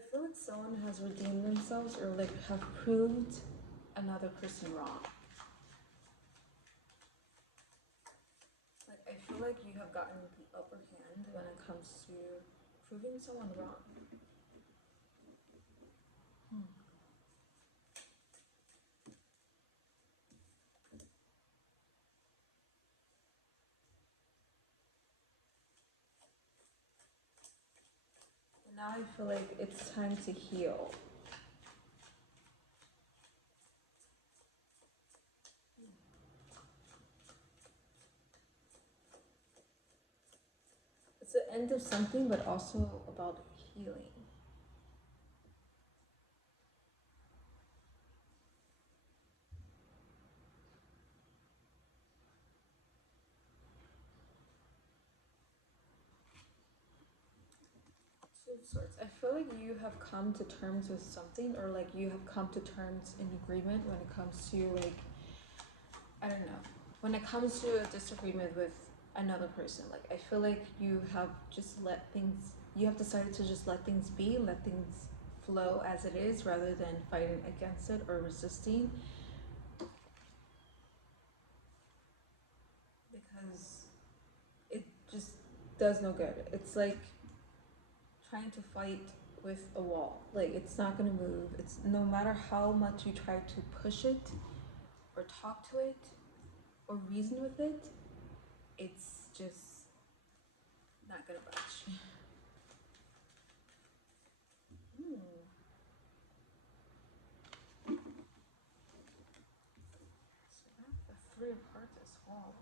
I feel like someone has redeemed themselves or like have proved another person wrong. Like I feel like you have gotten the upper hand when it comes to proving someone wrong. And now I feel like it's time to heal. It's the end of something, but also about healing. Two of Swords. I feel like you have come to terms with something, or like you have come to terms in agreement when it comes to like, I don't know, when it comes to a disagreement with another person. Like I feel like you have just let things, you have decided to just let things be, let things flow as it is rather than fighting against it or resisting, because it just does no good. It's like trying to fight with a wall. Like it's not gonna move. It's no matter how much you try to push it or talk to it or reason with it, it's just not gonna budge. So I have the Three of Hearts as well.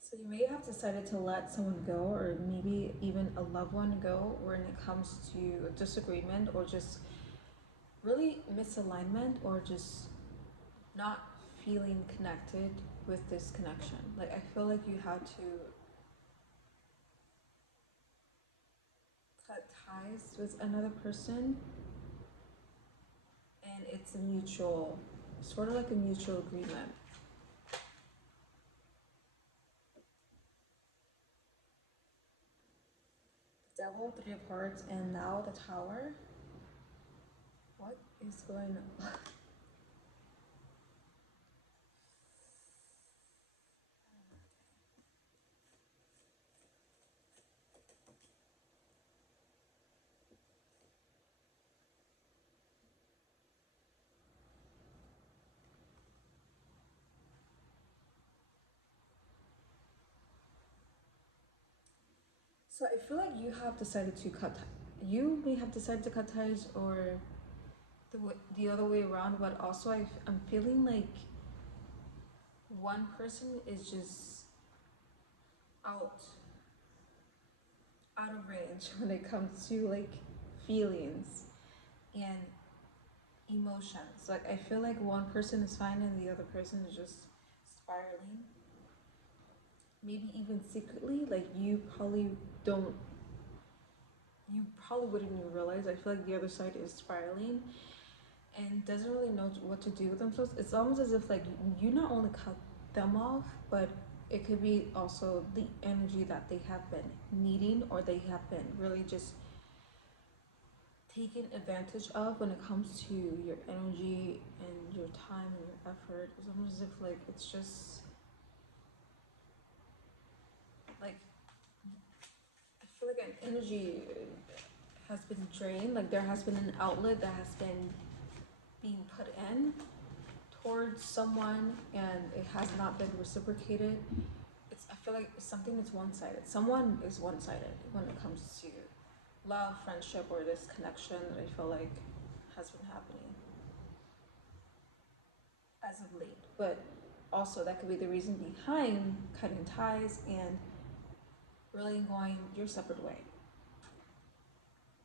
So you may have decided to let someone go, or maybe even a loved one go, when it comes to a disagreement or just really misalignment or just not feeling connected with this connection. Like I feel like you had to cut ties with another person, and it's a mutual, sort of like a mutual agreement. Devil, Three of Hearts, and now the Tower. What is going on? So I feel like you have decided to cut. You may have decided to cut ties, or the other way around. But also, I'm feeling like one person is just out out of range when it comes to like feelings and emotions. Like I feel like one person is fine and the other person is just spiraling. Maybe even secretly, like you probably don't, you probably wouldn't even realize. I feel like the other side is spiraling and doesn't really know what to do with themselves. It's almost as if like you not only cut them off, but it could be also the energy that they have been needing, or they have been really just taken advantage of when it comes to your energy and your time and your effort. It's almost as if like it's just like, I feel like an energy has been drained. Like there has been an outlet that has been being put in towards someone and it has not been reciprocated. It's, I feel like it's something that's one-sided. Someone is one-sided when it comes to love, friendship, or this connection that I feel like has been happening as of late. But also that could be the reason behind cutting ties and really going your separate way.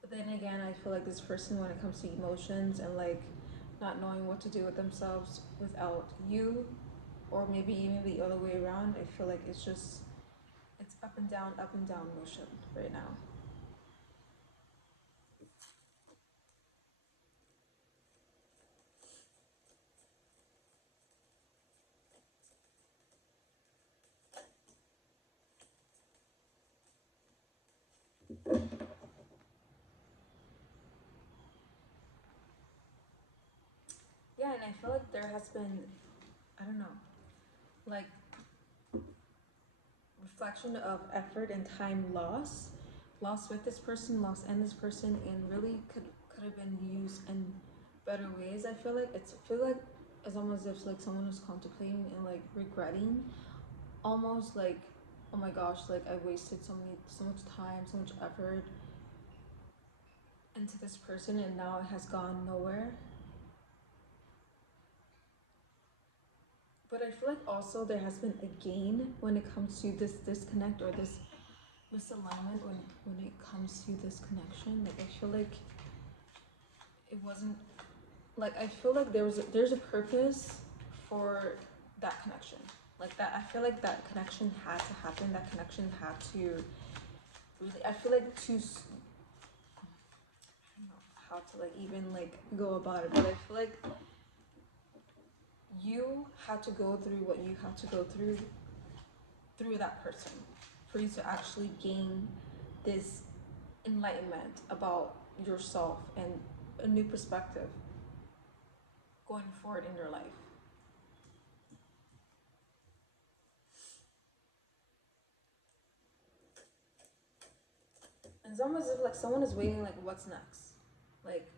But then again, I feel like this person, when it comes to emotions and like not knowing what to do with themselves without you, or maybe even the other way around, I feel like it's just, it's up and down motion right now. Yeah, and I feel like there has been, I don't know, like reflection of effort and time lost with this person, lost and this person, and really could have been used in better ways. I feel like it's almost as if like someone was contemplating and like regretting, almost like, oh my gosh, like I wasted so much time, so much effort into this person, and now it has gone nowhere. But I feel like also there has been a gain when it comes to this disconnect or this misalignment when it comes to this connection. Like I feel like it wasn't, like I feel like there's a purpose for that connection. Like that, I feel like that connection had to happen. That connection had to really. I feel like I don't know how to like even like go about it, but I feel like you had to go through what you had to go through that person for you to actually gain this enlightenment about yourself and a new perspective going forward in your life. And it's almost as if like someone is waiting, like what's next? Like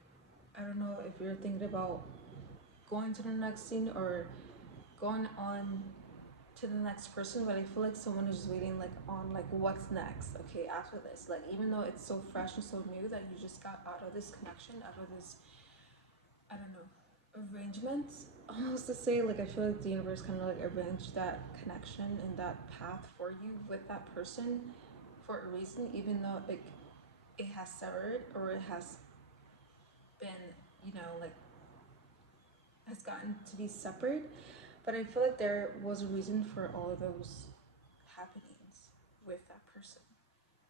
I don't know if you're thinking about going to the next scene or going on to the next person, but I feel like someone is just waiting like on like what's next. Okay, after this, like even though it's so fresh and so new that you just got out of this connection, out of this, I don't know, arrangement, almost to say, like I feel like the universe kind of like arranged that connection and that path for you with that person for a reason, even though like it has severed or it has been, you know, like has gotten to be separate. But I feel like there was a reason for all of those happenings with that person.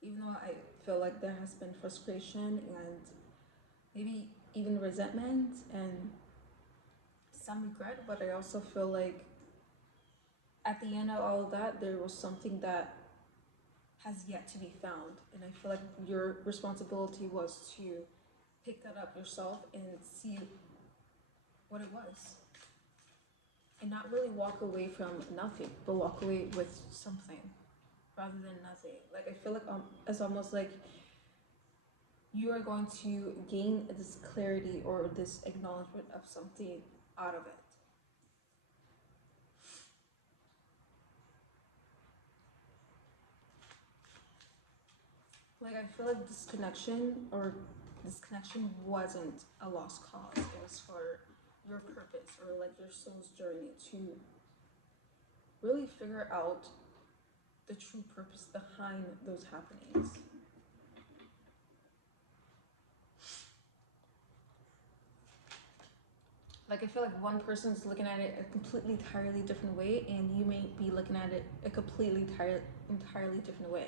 Even though I feel like there has been frustration and maybe even resentment and some regret, but I also feel like at the end of all of that, there was something that has yet to be found. And I feel like your responsibility was to pick that up yourself and see what it was. And not really walk away from nothing, but walk away with something rather than nothing. Like I feel like it's almost like you are going to gain this clarity or this acknowledgement of something out of it. Like I feel like this connection wasn't a lost cause. It was for your purpose or like your soul's journey to really figure out the true purpose behind those happenings. Like I feel like one person's looking at it a completely entirely different way, and you may be looking at it a completely entirely different way.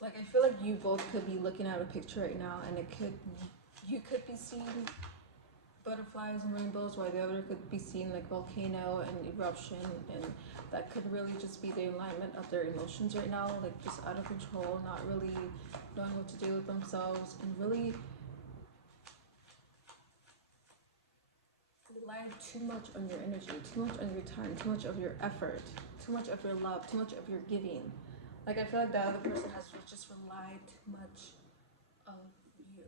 Like I feel like you both could be looking at a picture right now, and you could be seeing butterflies and rainbows, while the other could be seeing like volcano and eruption, and that could really just be the alignment of their emotions right now, like just out of control, not really knowing what to do with themselves, and really relying too much on your energy, too much on your time, too much of your effort, too much of your love, too much of your giving. Like I feel like the other person has just relied too much of you.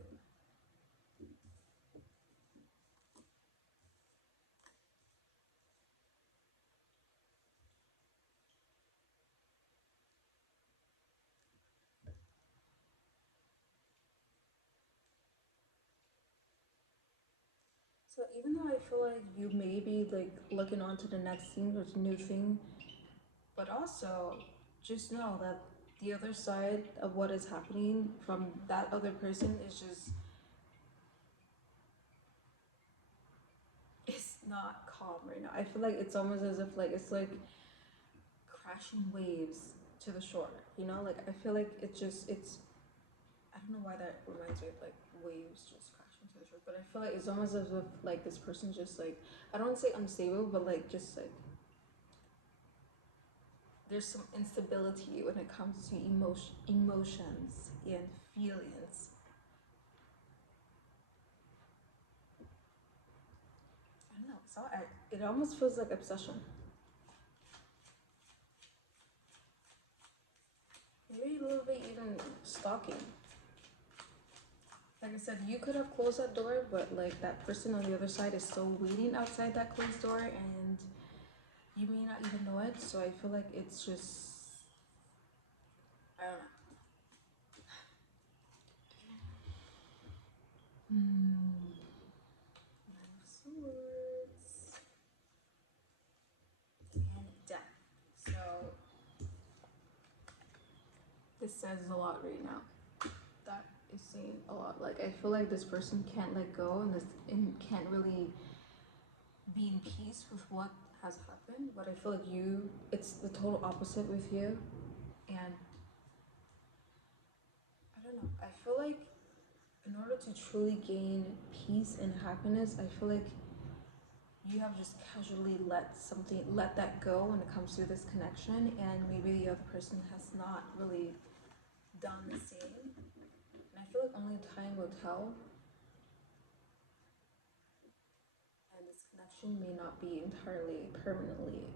So even though I feel like you may be like looking on to the next thing or the new thing, but also just know that the other side of what is happening from that other person is just, it's not calm right now. I feel like it's almost as if like it's like crashing waves to the shore, you know? Like I feel like it's I don't know why that reminds me of like waves just crashing to the shore, but I feel like it's almost as if like this person just like, I don't want to say unstable, but like just like there's some instability when it comes to emotions and feelings. I don't know. So it almost feels like obsession. Maybe a little bit even stalking. Like I said, you could have closed that door, but like that person on the other side is still waiting outside that closed door, and you may not even know it. So I feel like it's just, I don't know. Nine of Swords and Death. So this says a lot right now. That is saying a lot. Like I feel like this person can't let go, and can't really be in peace with what has happened. But I feel like it's the total opposite with you. And I don't know. I feel like in order to truly gain peace and happiness, I feel like you have just casually let that go when it comes to this connection, and maybe the other person has not really done the same. And I feel like only time will tell, and this connection may not be entirely permanently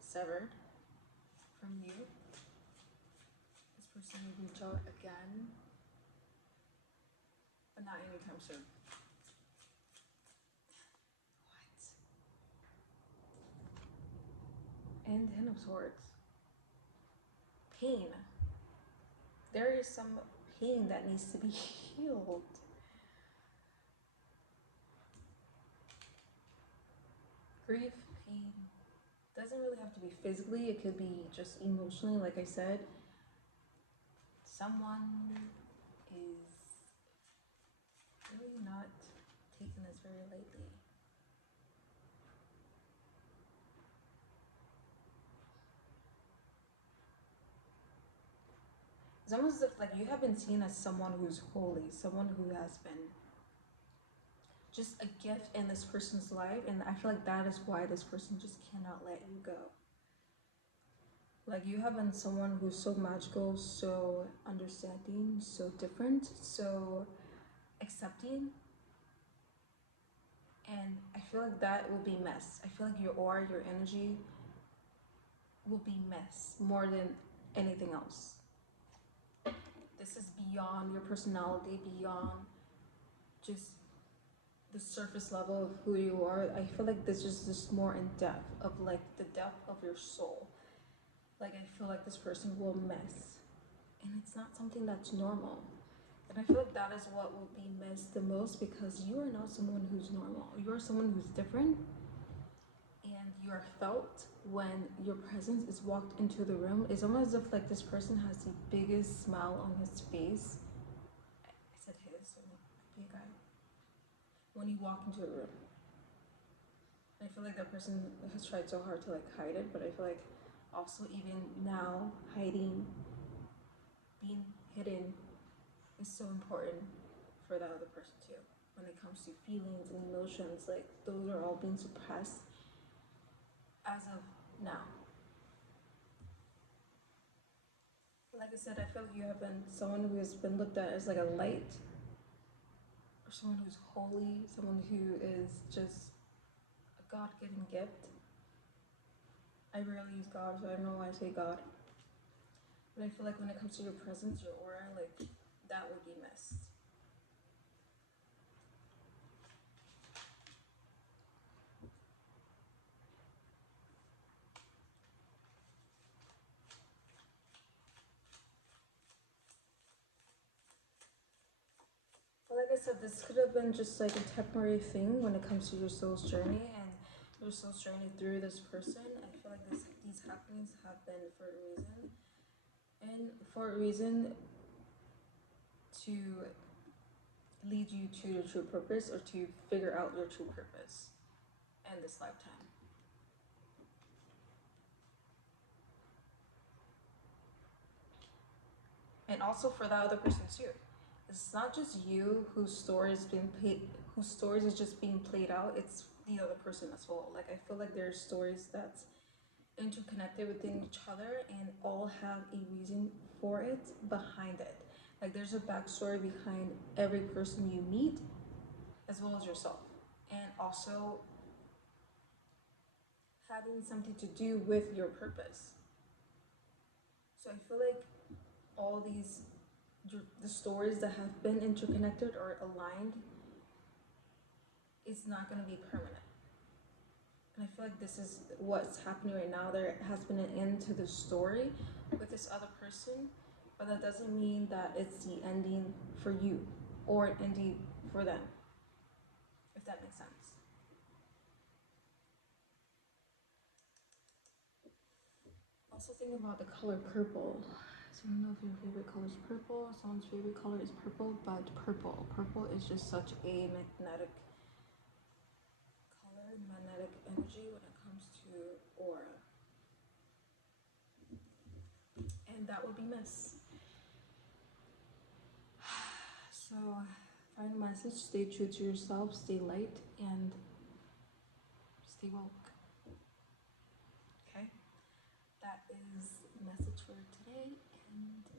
severed from you. This person may reach out again, but not anytime soon. What? And Ten of Swords. Pain. There is some pain that needs to be healed. Grief, pain, doesn't really have to be physically, it could be just emotionally. Like I said, someone is really not taking this very lightly. It's almost as if like you have been seen as someone who's holy, someone who has been just a gift in this person's life, and I feel like that is why this person just cannot let you go. Like you have been someone who's so magical, so understanding, so different, so accepting, and I feel like that will be mess. I feel like your aura, your energy will be mess more than anything else. This is beyond your personality, beyond just the surface level of who you are. I feel like this is just more in depth of like the depth of your soul. Like I feel like this person will mess, and it's not something that's normal. And I feel like that is what will be missed the most, because you are not someone who's normal. You are someone who's different, and you are felt when your presence is walked into the room. It's almost as if like this person has the biggest smile on his face. I said his, so it might be a guy. When you walk into a room, I feel like that person has tried so hard to like hide it, but I feel like also even now hiding, being hidden is so important for the other person too. When it comes to feelings and emotions, like those are all being suppressed as of now. Like I said, I feel like you have been someone who has been looked at as like a light, or someone who's holy, someone who is just a God-given gift. I rarely use God, so I don't know why I say God. But I feel like when it comes to your presence, your aura, like that would be missed. But like I said, this could have been just like a temporary thing when it comes to your soul's journey and your soul's journey through this person. I feel like these happenings have been for a reason. And for a reason to lead you to your true purpose, or to figure out your true purpose in this lifetime. And also for that other person too. It's not just you whose story is being played, whose stories is just being played out. It's the other person as well. Like I feel like there's stories that's interconnected within each other and all have a reason for it behind it. Like there's a backstory behind every person you meet as well as yourself. And also having something to do with your purpose. So I feel like all these the stories that have been interconnected or aligned is not going to be permanent. And I feel like this is what's happening right now. There has been an end to the story with this other person, but that doesn't mean that it's the ending for you or an ending for them, if that makes sense. Also thinking about the color purple. So I don't know if your favorite color is purple, someone's favorite color is purple, but purple is just such a magnetic color, magnetic energy when it comes to aura. And that would be miss. So final message, stay true to yourself, stay light, and stay woke. Okay? That is the message for today, and